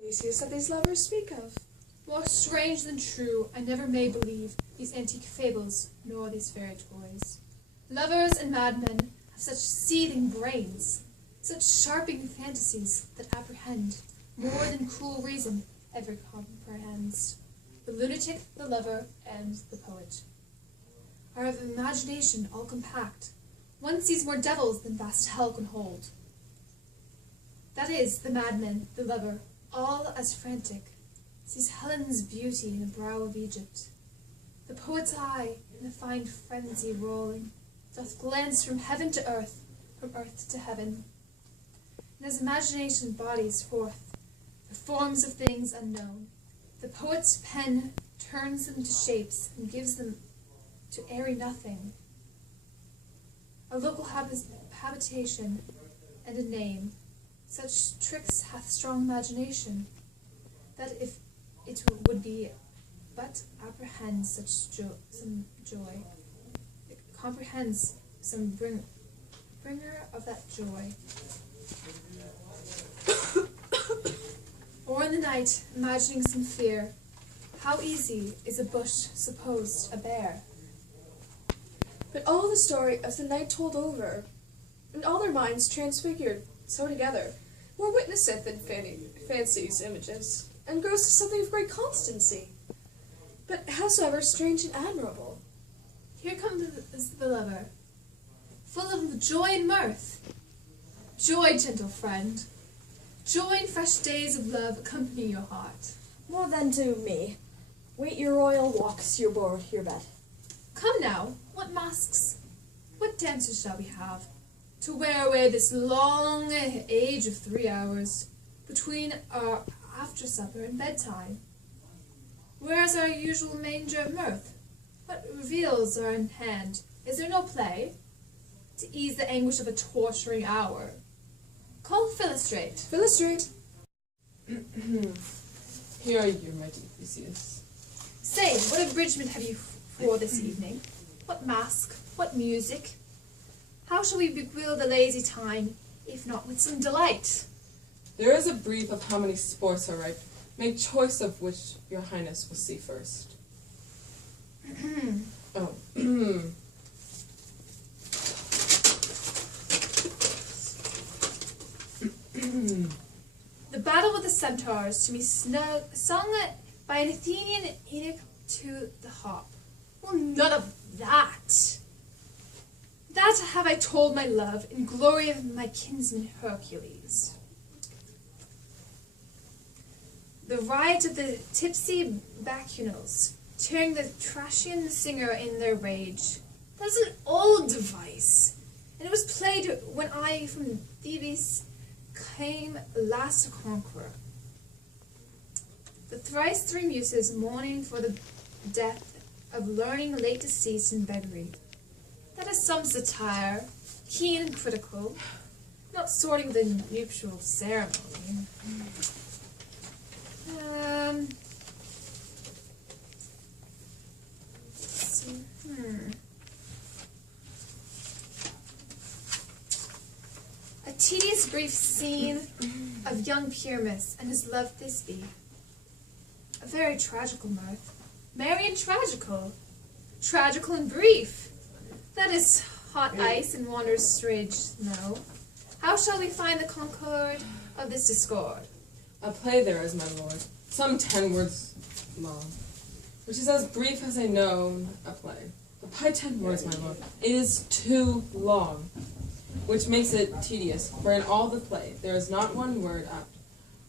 Theseus that these lovers speak of. More strange than true, I never may believe these antique fables, nor these fairy toys. Lovers and madmen have such seething brains, such sharping fantasies that apprehend more than cruel reason ever comprehends. The lunatic, the lover, and the poet are of imagination all compact. One sees more devils than vast hell can hold. That is, the madman, the lover, all as frantic, sees Helen's beauty in the brow of Egypt. The poet's eye, in the fine frenzy rolling, doth glance from heaven to earth, from earth to heaven. And as imagination bodies forth the forms of things unknown, the poet's pen turns them to shapes and gives them to airy nothing. A local habitation and a name. Such tricks hath strong imagination, that if it would be but apprehends some joy, it comprehends some bringer of that joy. Or in the night, imagining some fear, how easy is a bush supposed a bear? But all the story of the night told over, and all their minds transfigured so together, more witnesseth than fancy's images, and grows to something of great constancy. But howsoever strange and admirable. Here comes the lover, full of joy and mirth. Joy, gentle friend. Joy and fresh days of love accompany your heart. More than to me. Wait your royal walks, your board, your bed. Come now, what masks, what dances shall we have, to wear away this long age of 3 hours, between our after supper and bedtime? Where's our usual manger of mirth? What reveals are in hand? Is there no play? To ease the anguish of a torturing hour. Call Philostrate. Philostrate. Here are you, mighty Theseus. Say, what abridgment have you for this evening? What mask? What music? How shall we beguile the lazy time, if not with some delight? There is a brief of how many sports are ripe. Make choice of which your highness will see first. Oh. The battle with the centaurs, to be sung by an Athenian eunuch to the harp. Well, none of that. That have I told my love, in glory of my kinsman Hercules. The riot of the tipsy bacchanals, tearing the Thracian singer in their rage. That's an old device, and it was played when I from Thebes came last to conquer. The thrice 3 muses mourning for the death of learning late deceased in beggary. That is some satire, keen and critical, not sorting the nuptial ceremony. Let's see. A tedious brief scene of young Pyramus and his love Thisbe. A very tragical mirth. Merry and tragical. Tragical and brief. That is hot ice and wanders stridge snow. How shall we find the concord of this discord? A play there is, my lord, some 10 words long, which is as brief as I know a play. But by 10 words, my lord, it is too long, which makes it tedious, for in all the play there is not one word apt,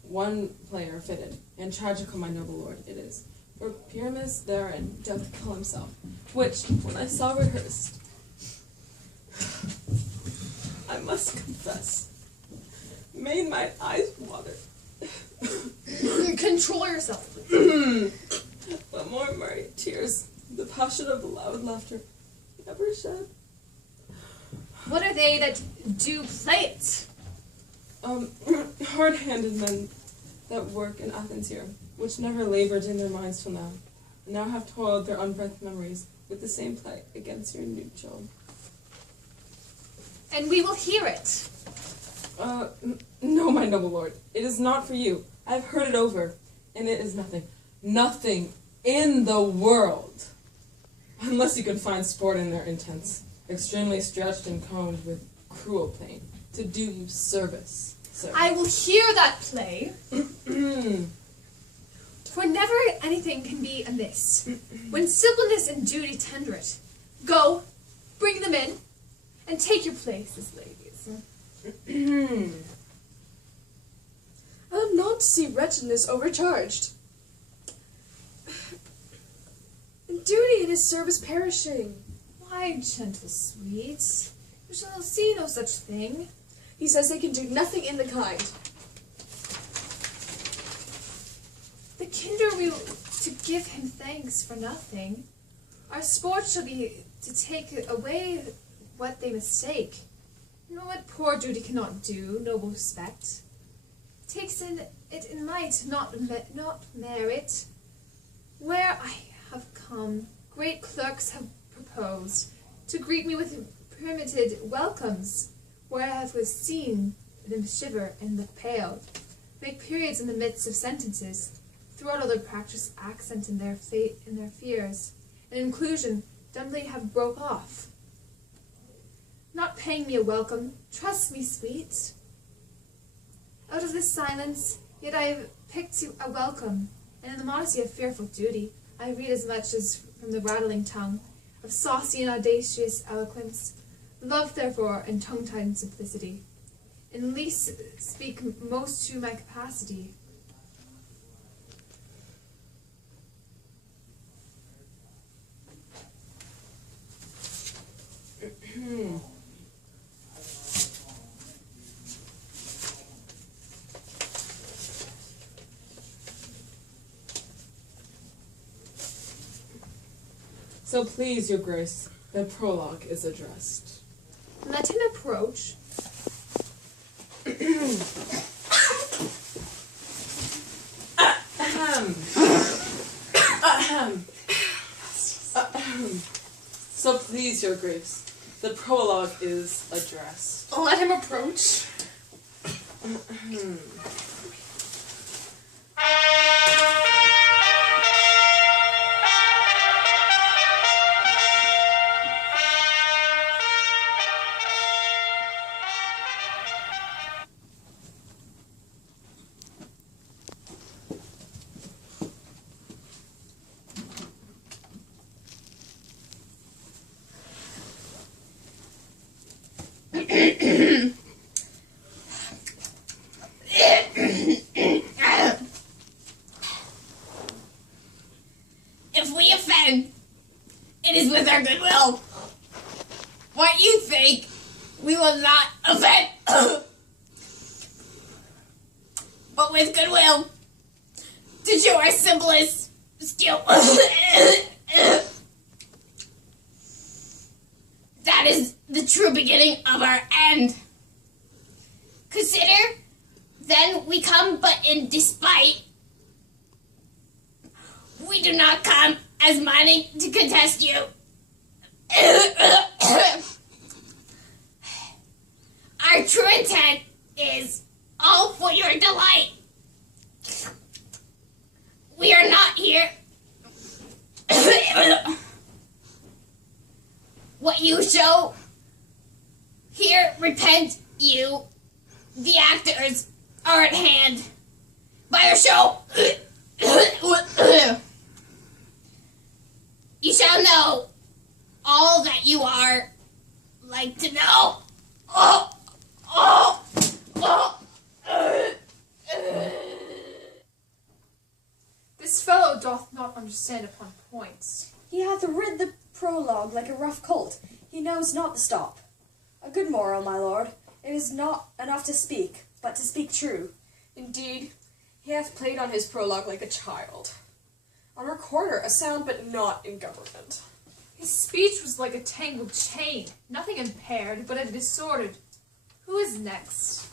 one player fitted, and tragical, my noble lord, it is. For Pyramus therein doth kill himself, which, when I saw rehearsed, I must confess, made my eyes water. Control yourself. But more merry tears, the passion of loud laughter, never shed. What are they that do play it? Hard-handed men that work in Athens here, which never labored in their minds till now, and now have toiled their unbreathed memories with the same play against your nuptial. And we will hear it. No, my noble lord. It is not for you. I have heard it over, and it is nothing in the world. Unless you can find sport in their intents, extremely stretched and combed with cruel pain, to do you service. I will hear that play. For never anything can be amiss, when simpleness and duty tender it. Go, bring them in, and take your places, ladies. I love not to see wretchedness overcharged, and duty in his service perishing. Why, gentle sweet, you shall see no such thing. He says they can do nothing in the kind. The kinder will to give him thanks for nothing. Our sport shall be to take away what they mistake. No, what poor duty cannot do, noble respect. Takes in it in might, not merit. Where I have come, great clerks have proposed to greet me with permitted welcomes, where I have seen them shiver in the pale, make periods in the midst of sentences, throughout other practice accent in their fears, and inclusion dumbly have broke off. Not paying me a welcome, trust me, sweet. Out of this silence, yet I have picked you a welcome, and in the modesty of fearful duty, I read as much as from the rattling tongue of saucy and audacious eloquence, love therefore and tongue-tied simplicity, and least speak most to my capacity. So please, your grace, the prologue is addressed. Let him approach. So please, your grace, the prologue is addressed. Let him approach. If we offend, it is with our goodwill. What you think, we will not offend, but with goodwill, to show our simplest skill. That is the true beginning of our end. Consider, then we come but in despite. We do not come as minding to contest you. Our true intent is all for your delight. We are not here. What you show here, repent you. The actors are at hand. By our show, you shall know all that you are like to know. This fellow doth not understand upon points. He hath rid the prologue like a rough colt. He knows not the stop. A good moral, my lord. It is not enough to speak, but to speak true. Indeed, he hath played on his prologue like a child. On recorder, a sound but not in government. His speech was like a tangled chain, nothing impaired, but a disordered. Who is next?